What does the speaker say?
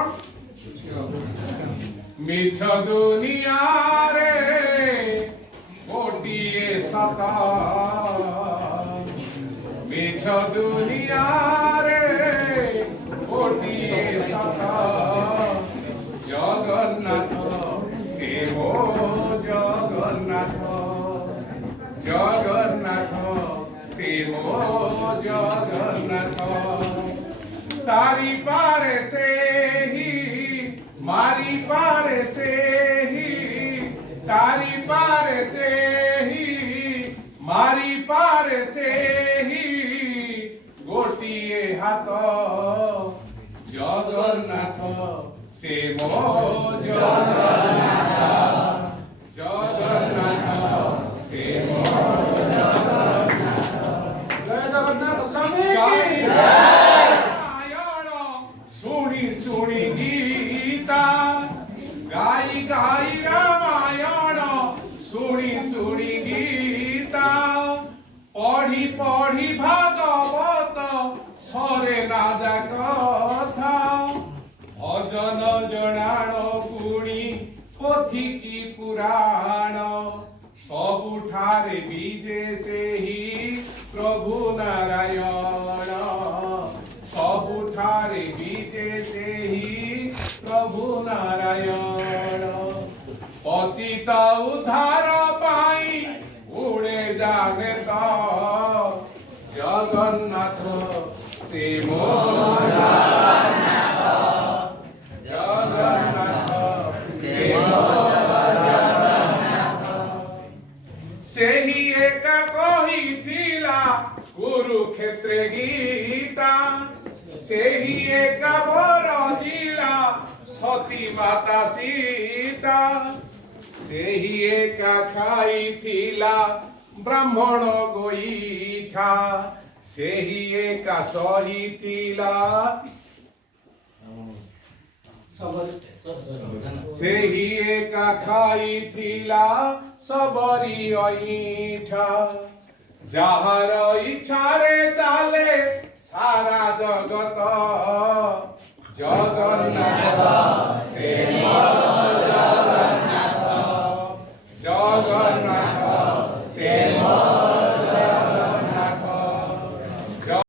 कौन मिछ दुनिया रे गोटिए सता मिछ दुनिया रे गोटिए सता जगन्नाथ से हो जगन्नाथ जगन्नाथ से हो जगन्नाथ तारी पारे से ही मारी पारे से ही तारी पारे से ही मारी पारे से ही गोटिए हाथ जगन्नाथ से मो जगन्नाथ जगन्नाथ से मो जगन्नाथ जय जगन्नाथ स्वामी की नारायण सुनी सुनी गीता गाई गाई रामायण सुनी सुनी गीता पढ़ी पढ़ी भागवत सरे राजा कथा भजन जनाण गुणी पोथी की पुराण सबुठारे बीजे से ही प्रभु नारायण सबुठारे बीजे से ही प्रभु नारायण पतित उद्धार पाई उड़े जाने तो जगन्नाथ से मोरा सेही एका कहिथिला कुरुक्षेत्र गीता सेही एका बर जिला सती माता सीता सेही एका खाइथिला ब्राह्मण गोईठा सेही एका सहिथिला सेही एका खाइथिला सबरी अईठा जाहार इच्छारे चाले सारा जगत जगन्नाथ